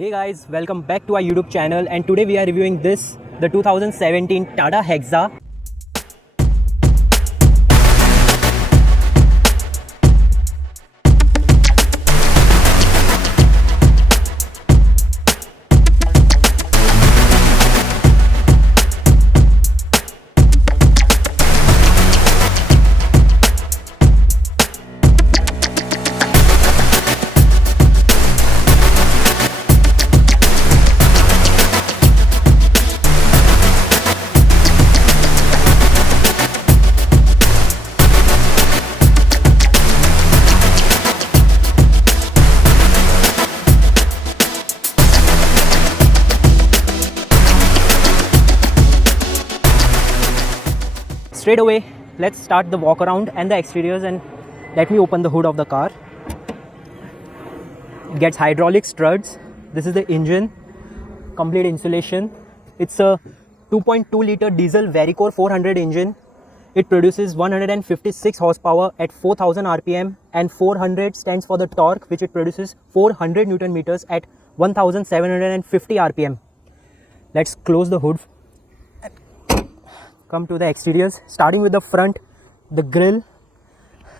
Hey guys, welcome back to our YouTube channel, and today we are reviewing the 2017 Tata Hexa. Straight away, let's start the walk around and the exteriors, and let me open the hood of the car. It gets hydraulic struts. This is the engine, complete insulation. It's a 2.2 liter diesel Varicore 400 engine. It produces 156 horsepower at 4000 rpm, and 400 stands for the torque, which it produces 400 newton meters at 1750 rpm. Let's close the hood. Come to the exteriors, starting with the front. The grille,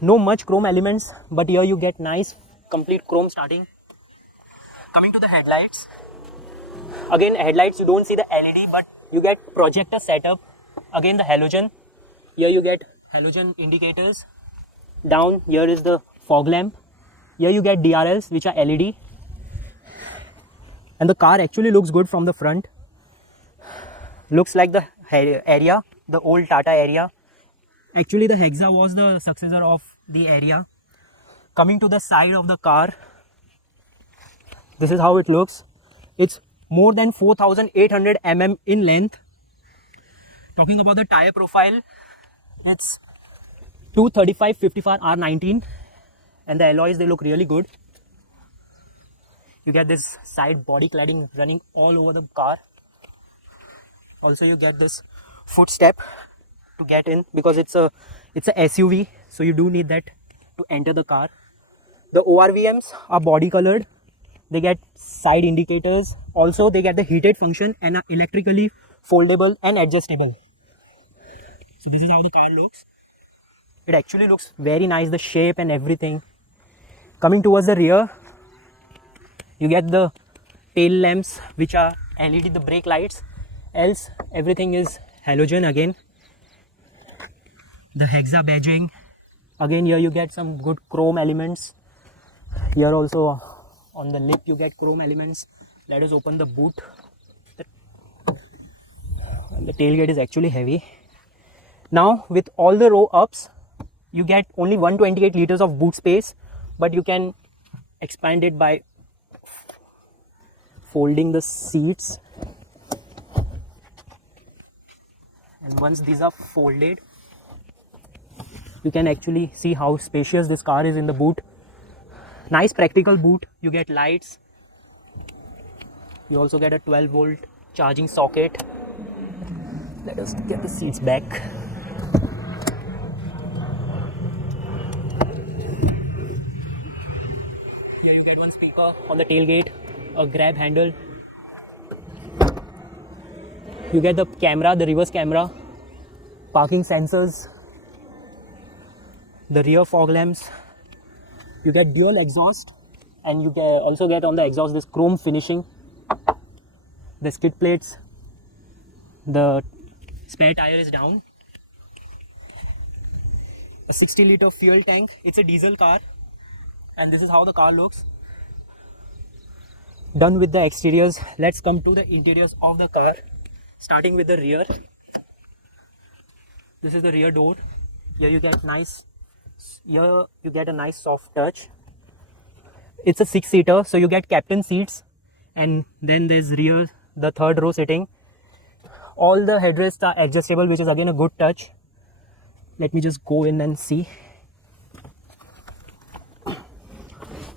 no much chrome elements, but here you get nice complete chrome starting. Coming to the headlights, again headlights you don't see the LED, but you get projector setup. Again the halogen, here you get halogen indicators. Down here is the fog lamp. Here you get DRLs, which are LED, and the car actually looks good from the front. Looks like the area, the old Tata area. Actually the Hexa was the successor of the area. Coming to the side of the car, this is how it looks. It's more than 4800 mm in length. Talking about the tire profile, it's 235/55 R19, and the alloys, they look really good. You get this side body cladding running all over the car. Also you get this footstep to get in, because it's a SUV, so you do need that to enter the car. The ORVMs are body colored. They get side indicators. Also they get the heated function and are electrically foldable and adjustable. So this is how the car looks. It actually looks very nice, the shape and everything. Coming towards the rear, you get the tail lamps, which are LED, the brake lights. Else everything is halogen again. The Hexa badging, again here you get some good chrome elements. Here also on the lip you get chrome elements. Let us open the boot. The tailgate is actually heavy. Now with all the row ups, you get only 128 liters of boot space, but you can expand it by folding the seats. And once these are folded, you can actually see how spacious this car is in the boot. Nice practical boot. You get lights. You also get a 12-volt charging socket. Let us get the seats back. Here you get one speaker on the tailgate, a grab handle. You get the camera, the reverse camera, parking sensors, the rear fog lamps. You get dual exhaust, and you also get on the exhaust this chrome finishing. The skid plates, the spare tire is down. A 60-liter fuel tank. It's a diesel car, and this is how the car looks. Done with the exteriors, let's come to the interiors of the car. Starting with the rear, this is the rear door. Here you get a nice soft touch. It's a 6-seater, so you get captain seats, and then there's rear, the third row sitting. All the headrests are adjustable, which is again a good touch. Let me just go in and see.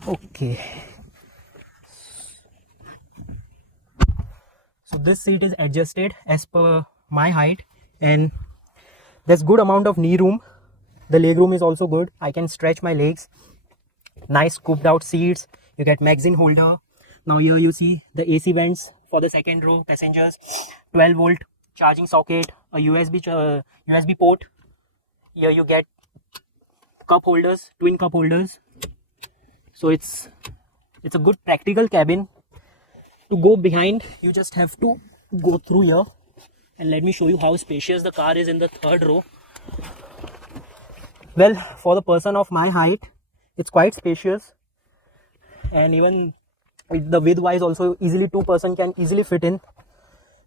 Okay. So this seat is adjusted as per my height, and there's good amount of knee room. The leg room is also good. I can stretch my legs. Nice scooped out seats. You get magazine holder, Now here you see the AC vents for the second row passengers, 12 volt charging socket, a USB port. Here you get cup holders, twin cup holders. So it's a good practical cabin. To go behind, you just have to go through here, and let me show you how spacious the car is in the third row. Well, for the person of my height, it's quite spacious, and even the width wise also easily 2 person can easily fit in.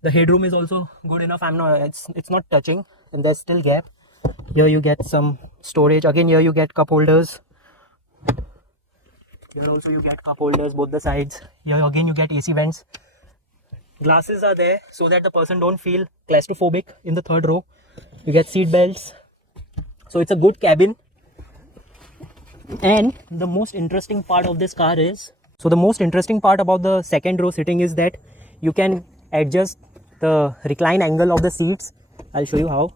The headroom is also good enough. It's not touching, and there's still gap. Here you get some storage. Again, here you get cup holders. Here also you get cup holders both the sides. Here again you get AC vents. Glasses are there so that the person don't feel claustrophobic in the third row. You get seat belts. So it's a good cabin. And the most interesting part of this car is, so the most interesting part about the second row sitting is that you can adjust the recline angle of the seats. I'll show you how.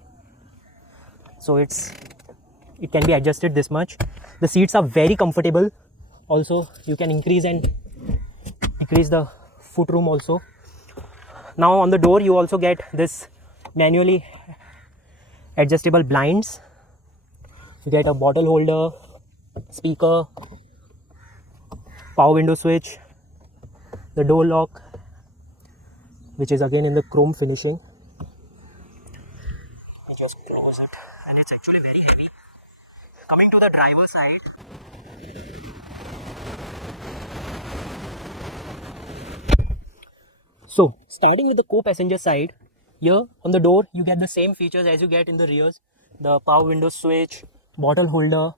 So it can be adjusted this much. The seats are very comfortable. Also you can increase and decrease the foot room also. Now on the door you also get this manually adjustable blinds. You get a bottle holder, speaker, power window switch, the door lock, which is again in the chrome finishing. I just close it, and it's actually very heavy. Coming to the driver's side, so starting with the co-passenger side, here on the door you get the same features as you get in the rears. The power window switch, bottle holder.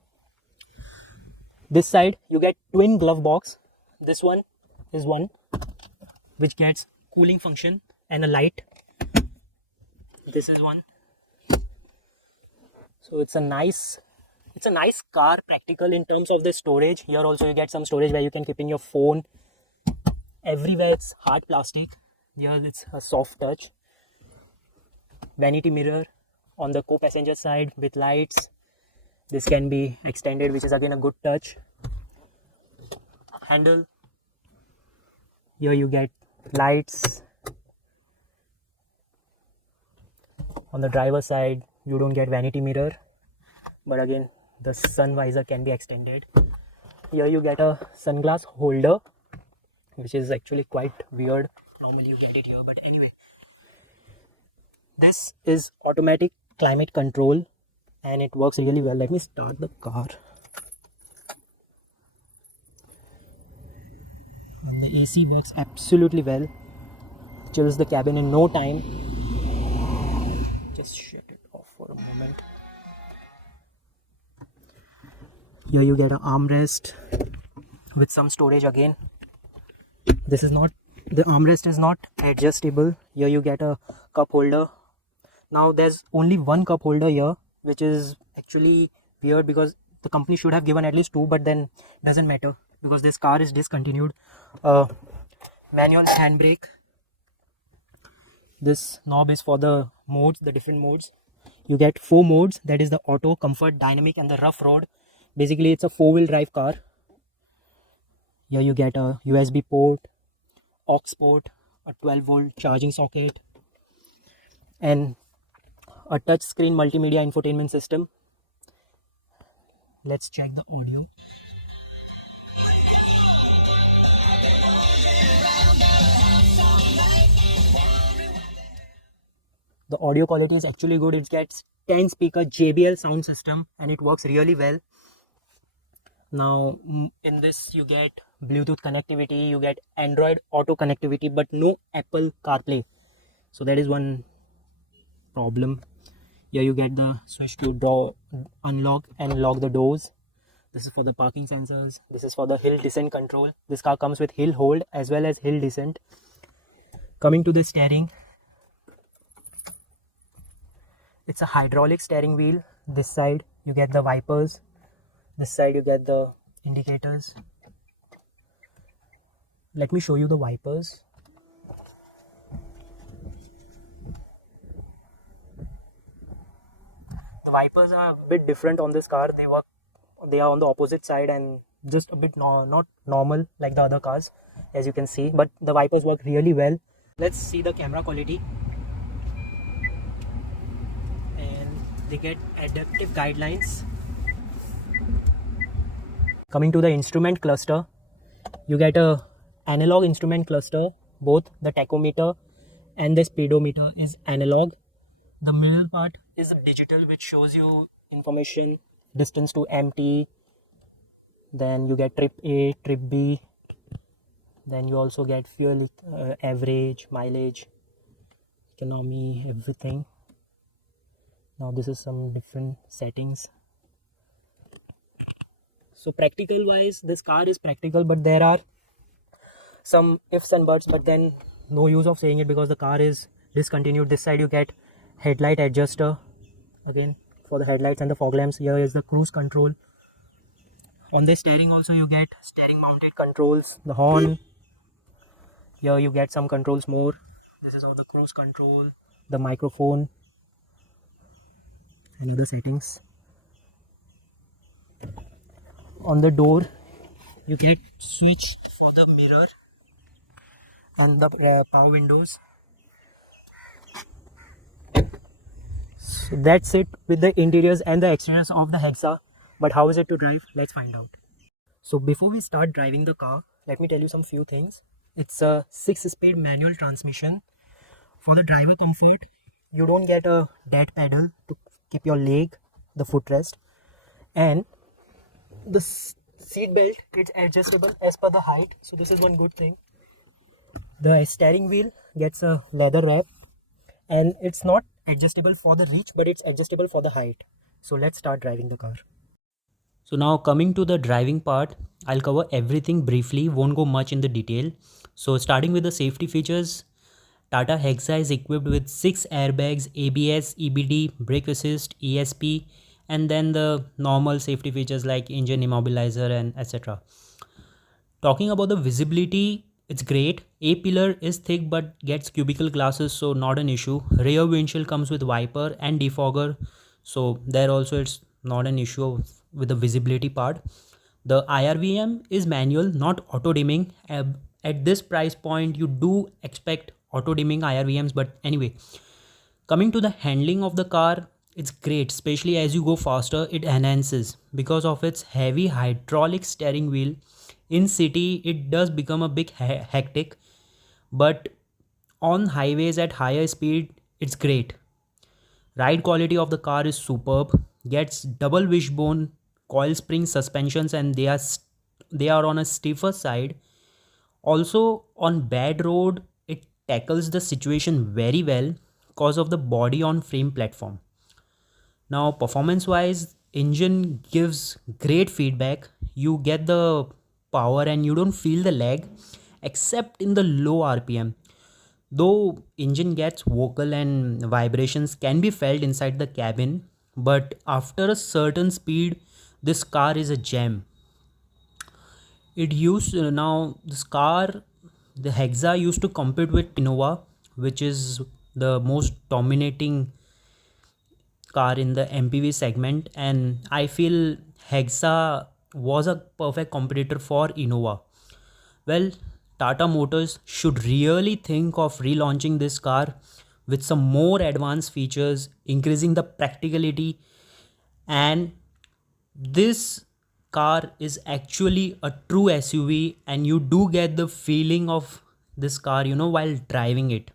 This side you get twin glove box. This one is one which gets cooling function and a light. This is one. So it's a nice car, practical in terms of the storage. Here also you get some storage where you can keep in your phone. Everywhere it's hard plastic. Here it's a soft touch. Vanity mirror on the co-passenger side with lights. This can be extended, which is again a good touch. Handle. Here you get lights. On the driver's side you don't get vanity mirror, but again the sun visor can be extended. Here you get a sunglass holder, which is actually quite weird. Normally you get it here, but anyway. This is automatic climate control and it works really well. Let me start the car. And the AC works absolutely well. Chills the cabin in no time. Just shut it off for a moment. Here you get an armrest with some storage again. This is not, the armrest is not adjustable. Here you get a cup holder. Now there's only one cup holder here, which is actually weird because the company should have given at least two, but then doesn't matter because this car is discontinued. Manual handbrake. This knob is for the modes, the different modes. You get 4 modes, that is the auto, comfort, dynamic and the rough road. Basically it's a 4-wheel drive car. Here you get a USB port, aux port, a 12 volt charging socket and a touch screen multimedia infotainment system. Let's check the audio. The audio quality is actually good. It gets 10 speaker JBL sound system and it works really well. Now in this you get Bluetooth connectivity, you get Android Auto connectivity, but no Apple CarPlay. So that is one problem. Here you get the switch to unlock and lock the doors. This is for the parking sensors. This is for the hill descent control. This car comes with hill hold as well as hill descent. Coming to the steering, it's a hydraulic steering wheel. This side you get the wipers. This side you get the indicators. Let me show you the wipers. The wipers are a bit different on this car. They are on the opposite side and just a bit not normal like the other cars. as you can see, but the wipers work really well. Let's see the camera quality, and they get adaptive guidelines. Coming to the instrument cluster, you get a analog instrument cluster. Both the tachometer and the speedometer is analog. The middle part is digital, which shows you information, distance to empty. Then you get trip A, trip B. Then you also get fuel average, mileage, economy, everything. Now this is some different settings. So practical wise, this car is practical, but there are some ifs and buts, but then no use of saying it because the car is discontinued. This side you get headlight adjuster, again for the headlights and the fog lamps. Here is the cruise control. On the steering also you get steering mounted controls, the horn. Here you get some controls more. This is all the cruise control, the microphone, and other settings. On the door you get switch for the mirror and the power windows. So that's it with the interiors and the exteriors of the Hexa. But how is it to drive? Let's find out. So before we start driving the car, let me tell you some few things. It's a 6-speed manual transmission. For the driver comfort, you don't get a dead pedal to keep your leg, the footrest, and the seat belt, it's adjustable as per the height. So this is one good thing. The steering wheel gets a leather wrap, and it's not adjustable for the reach, but it's adjustable for the height. So let's start driving the car. So now coming to the driving part, I'll cover everything briefly, won't go much in the detail. So starting with the safety features, Tata Hexa is equipped with 6 airbags, ABS, EBD, brake assist, ESP, and then the normal safety features like engine immobilizer and etc. Talking about the visibility, it's great. A-pillar is thick but gets cubicle glasses, so not an issue. Rear windshield comes with wiper and defogger, so there also it's not an issue with the visibility part. The IRVM is manual, not auto dimming. At this price point, you do expect auto dimming IRVMs, but anyway. Coming to the handling of the car, it's great, especially as you go faster, it enhances because of its heavy hydraulic steering wheel. In city, it does become a bit hectic, but on highways at higher speed, it's great. Ride quality of the car is superb. Gets double wishbone coil spring suspensions, and they are on a stiffer side. Also on bad road, it tackles the situation very well because of the body on frame platform. Now performance wise, engine gives great feedback. You get the power and you don't feel the lag except in the low RPM. Though engine gets vocal and vibrations can be felt inside the cabin, but after a certain speed, this car is a gem. It used now this car, the Hexa used to compete with Innova, which is the most dominating car in the MPV segment, and I feel Hexa was a perfect competitor for Innova. Well, Tata Motors should really think of relaunching this car with some more advanced features, increasing the practicality, and this car is actually a true SUV, and you do get the feeling of this car, while driving it.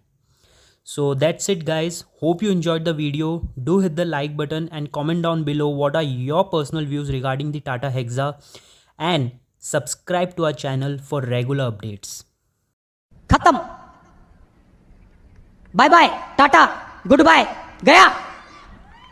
So that's it guys, hope you enjoyed the video. Do hit the like button and comment down below what are your personal views regarding the Tata Hexa, and subscribe to our channel for regular updates. खत्म, bye bye, tata, goodbye, गया।